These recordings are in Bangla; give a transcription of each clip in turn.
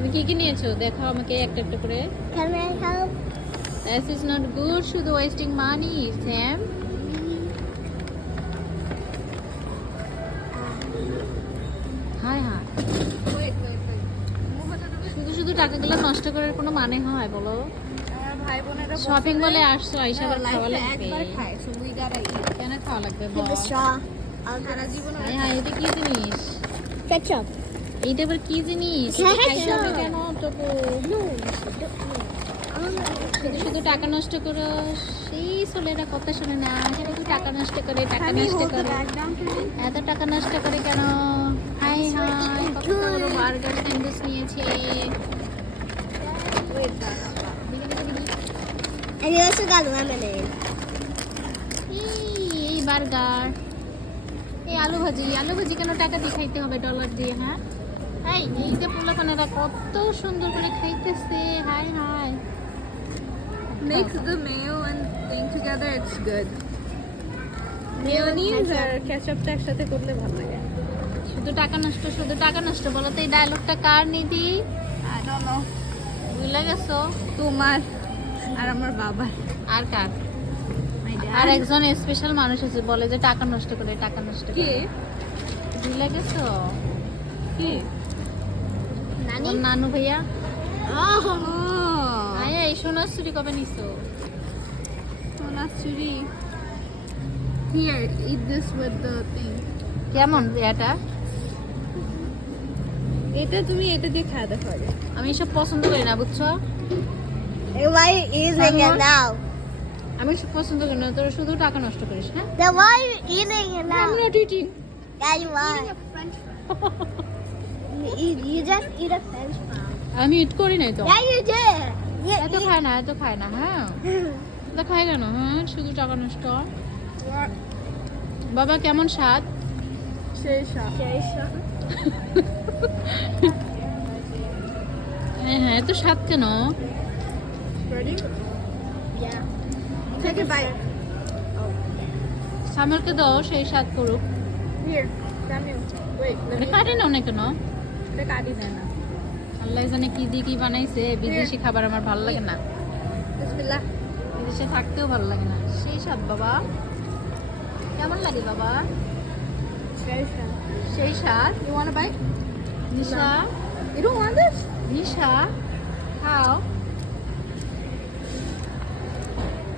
তুমি কি কি নিয়েছো? দেখাও আমাকে একটা একটা করে? This is not good শুধু ওয়েস্টিং মানি স্যাম হায় হায়. শুধু শুধু টাকাগুলো নষ্ট করার কোনো মানে হয় বলো? ভাই শপিং বলে আসছো আইসা আবার খাওয়া লাগবে. কেন খাওয়া লাগবে বল? সারা জীবন হায় এটা কি জিনিস. এইটা আবার কি জিনিস? খাইতে হবে কেন টপু শুধু শুধু টাকা নষ্ট করো। সেই ছেলেরা কথা শুনে না। শুধু টাকা নষ্ট করে টাকা নষ্ট করে? এত টাকা নষ্ট করে কেন? হাই হাই কত বড় বার্গার স্যান্ডউইচ নিয়েছে. এই, এই বার্গার এই আলু ভাজি। আলু ভাজি কেন টাকা দিয়ে খাইতে হবে ডলার দিয়ে হ্যাঁ? এই এই যে পোলাপানেরা কত সুন্দর করে খাইতেছে hi hi Mix the mayo and thing together, it's good. Mayonnaise আর ketchupটা একসাথে করলে ভালো লাগে। শুধু টাকা নষ্ট শুধু টাকা নষ্ট বলো তো এই ডায়লগটা কার নিদি know. ভুলে গেছো? তোমার আর আমার বাবার। আর কার? আর একজন স্পেশাল মানুষ আছে বলে যে টাকা নষ্ট করে টাকা নষ্ট কে? করে। ভুলে গেছো? কে? ওর নানু ভাইয়া Oh, আয়া এই সোনার চুরি কবে নিছো সোনা চুরি Here, eat this with the thing. কেমন এটা এটা তুমি এটা দিয়ে খাওয়া দেখো। আমি এসব পছন্দ করি না বুঝছ Why eating it Someone- now? আমি এসব পছন্দ করি না তোরা শুধু টাকা নষ্ট করিস হ্যাঁ Then why are you eating it now? I'm not eating. Yeah, you are. You, eat, you just eat a French fry. আমি ইট করি নাই তো Yeah, you did. You, এত খায় না এত খায় না হ্যাঁ এত খায় কেন হ্যাঁ শুধু টাকা নষ্ট বাবা কেমন স্বাদ সেই সব। হ্যাঁ হ্যাঁ এত স্বাদ কেন Ready? yeah. Take a bite. সামারকে দাও সেই স্বাদ করুক Here, Samuel. Wait, let me. কাটে না কেন এটা কাটি না। আল্লাহ জানে কি দিয়ে কি বানাইছে বিদেশি খাবার আমার ভালো লাগে না বিসমিল্লাহ। বিদেশে থাকতেও ভালো লাগে না সেই স্বাদ বাবা কেমন লাগে বাবা. সেই স্বাদ নিশা? নিশা খাও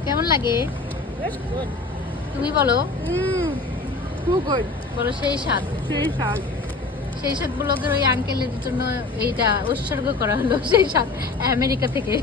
কেমন লাগে তুমি বলো Mmm. Too good. বলো সেই স্বাদ সেই স্বাদ। সেই সব ব্লগের ওই আঙ্কেলের জন্য এইটা উৎসর্গ করা হলো সেই সব আমেরিকা থেকে।